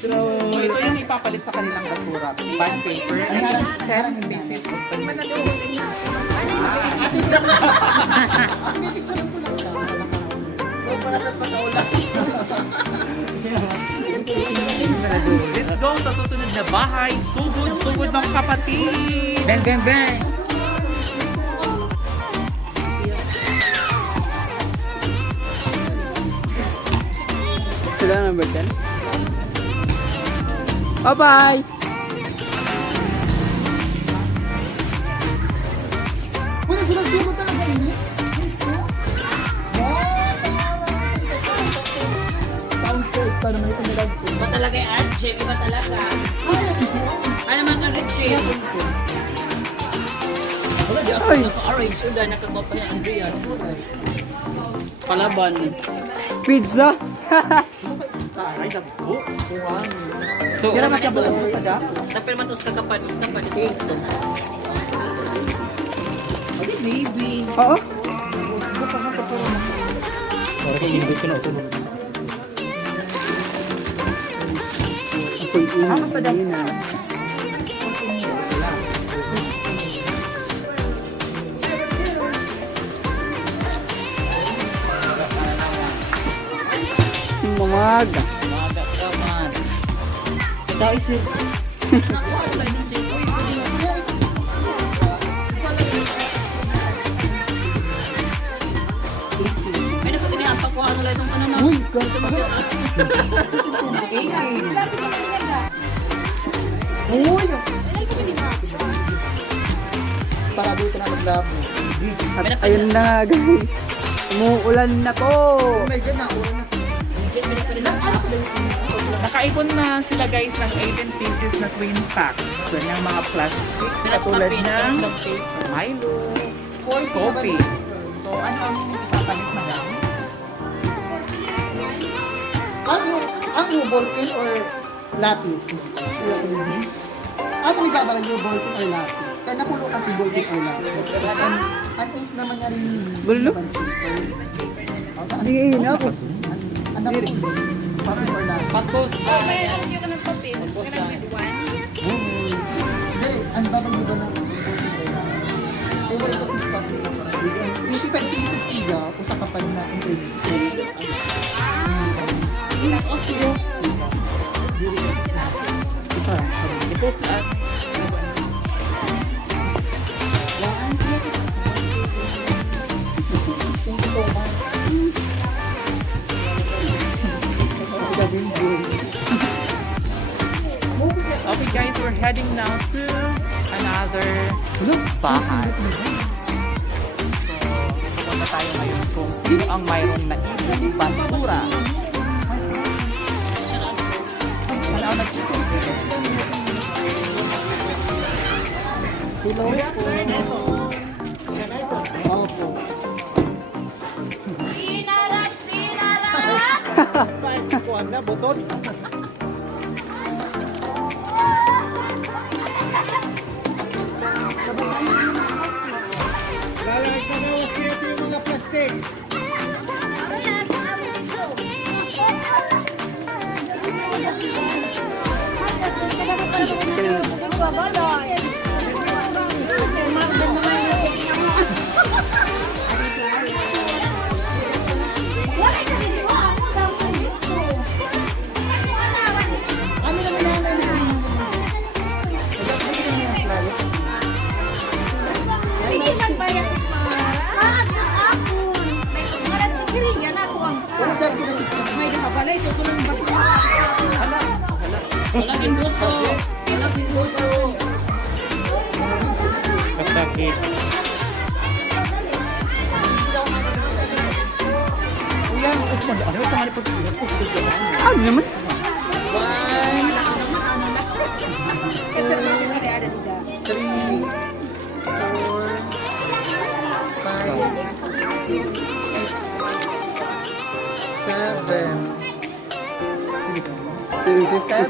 So, ito yung ipapalit sa kanilang basura. Bond paper. 10 pieces. Para sa pag-aulak. Let's go sa susunod na bahay. Sugod mga kapatid. Bang, bang, bang. Sila number 10. Bye-bye! Wala sila dito talaga ini. Pa naman ito nilagay ko. Iba talaga yung RJ, iba talaga. Ano naman ang RJ? Wala di ako naka-orange. Uda, nakagawa pa yung Andreas. Palaban. Pizza! Taray, dabo. So, Kaya magkabukas mo sa gas? Tapos matos ka kapad, mas kapad dito. Okay, baby. Oo? Para kayo hindi ko na ito. Ako'y init na. Umaga. Maga ka man. Dahil si... May napag iniapak ko ano lang itong ano na. Uy, Uy! Para dito na maglabo. At ayun na nga guys. Umuulan na po. Oh my God, nakuha na Nakaipon na sila guys ng 18 pieces na twin pack. Ganyang mga plastic. Katulad ng Milo or coffee. So ano ang ipapalit na lang? Ang yung ballpen or lapis? Ano may babala yung ballpen or lapis? Kaya napulo kasi ballpen or lapis. Ang 8 naman niya rin yung Gulo? Hindi na po. Ano po? Papel or lapis? Pagkos, Mayroon yung ng papel. Kanang with one. Hindi, ang babay nyo ba ng ballpen or lapis? Favorite ko si papel. Yung 55 pieces siya, kung sa kapal na interview. Isa. i-post na. Okay guys, we're heading now to another bahay. So, punta tayo ngayon kung sino ang mayroong naibong basura. Sana ako nag-chito. Hello po. Opo. Sinarap, sinarap! Kuhan na, buton. Lalagay ka na, wasiyat yung mga plastic. Walang buso. Walang buso. Kasakit. Ano ito nga ni pagkakas? Ano naman? One, Kasi naman ada tiga. 3, 4, 5, 6, 7. 7.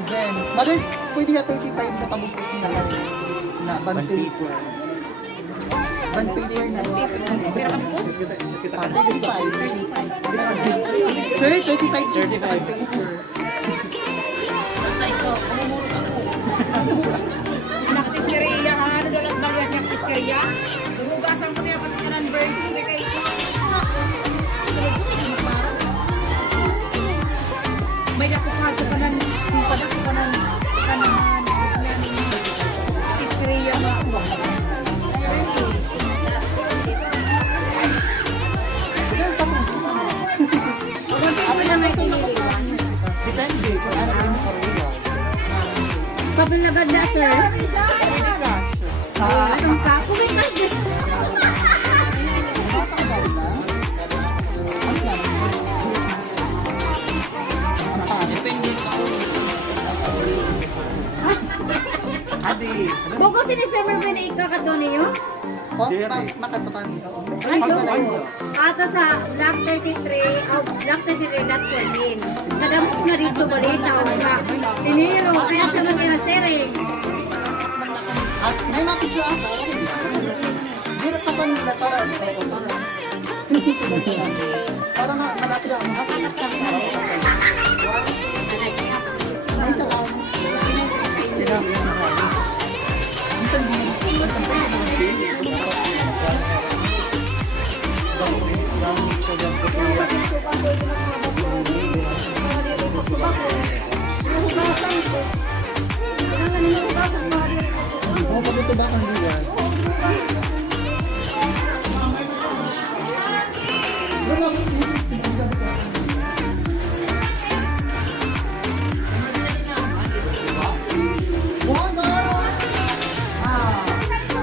Mother, pwede na 35 na kabukos na lang. Na bond paper. Bond paper na. Pero ang bus? 35. Sir, 35 sheets na paper. Basta ikaw, kumumurot ako. Naksichiriya, ano doon at balian niya ksichiriya. Hugasan ko niya pati ka ng verse ni kay may nakukuha ko pa ng kanahan ksichiriya ba? Ako na may kiniliwan. Depende kung ano yung Korea. Kapag naganda, sir. Itong kako may kasi. Depende ka. Adi. Boko sinisummer ba na ikakato niyo? Oh, makatukan niyo. Ano? Ato sa Block 33, Block 33, Lot 14. Kadamot na dito balita o nga. Dinero, kaya sa mga sering. At may mga picture ako. Hirap pa ba nila para para malapit ako. May isa lang. Isang oh, pagkito ba kang diyan?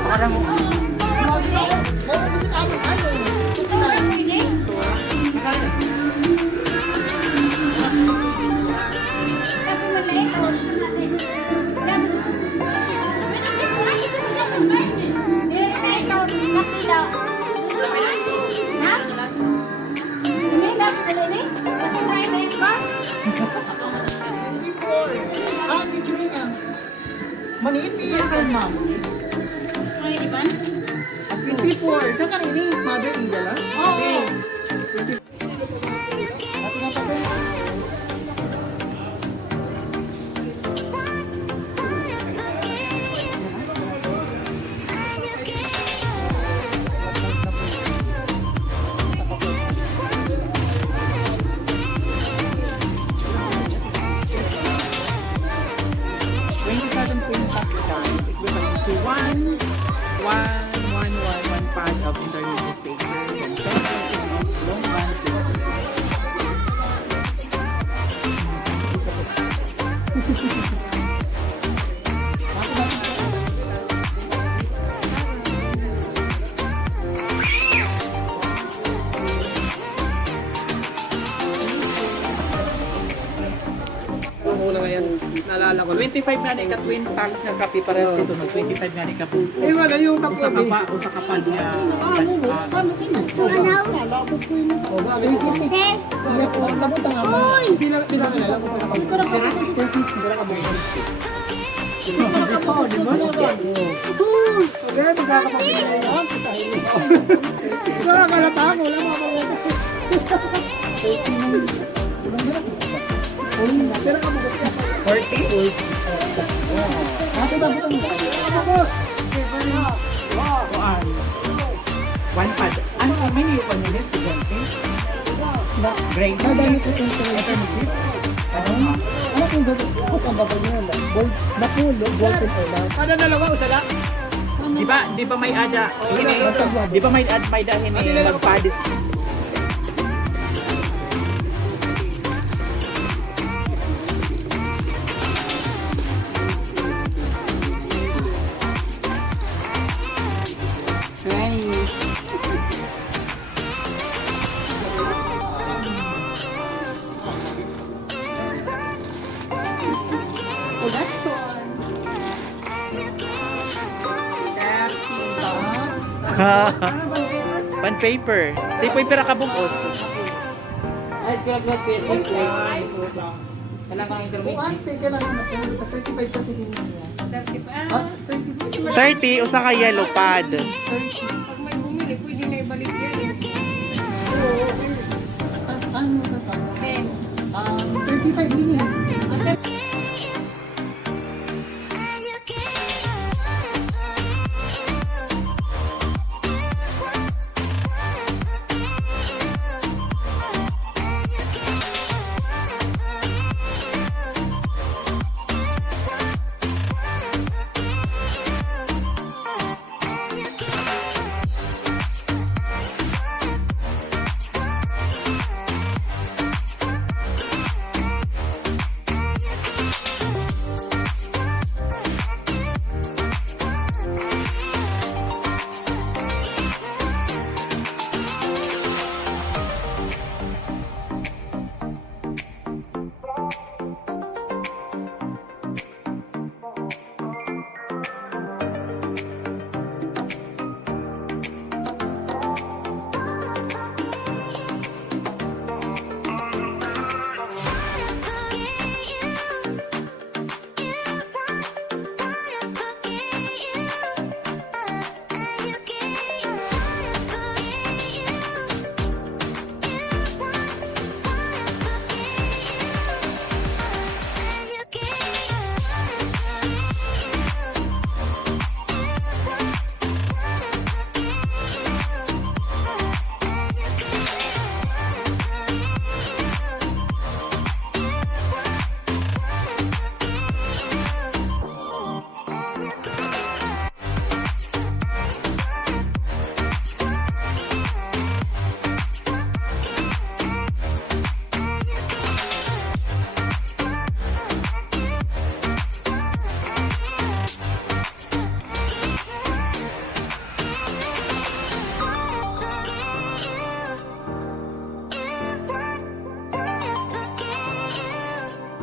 Parang manipis ang ma'am. At 24. Kan ini mother Ida lang? Oo. to one part of intermediate paper and 10 long one Mula ngayon, naalala ko. 25 na ni ka twin packs nga kape para dito mag 25 na ni ka po. Eh, wala yung kape. Usa ka pa niya. One pad. Ano may niyo pa niyo dito ganti? Grade. Madami ko yung intermediate. Ano kung ang babag niya lang? Napulo, bolted or lang. Ano dalawa, usala? Di ba may ada? Di ba may dahin ni magpadit? Pan paper. Si paper ka bungos. Ay, grad PSS like. Kailangan intermediate. Ante, kailangan na 35 kasi din niya. 30 30 usa ka yellow pad. 30.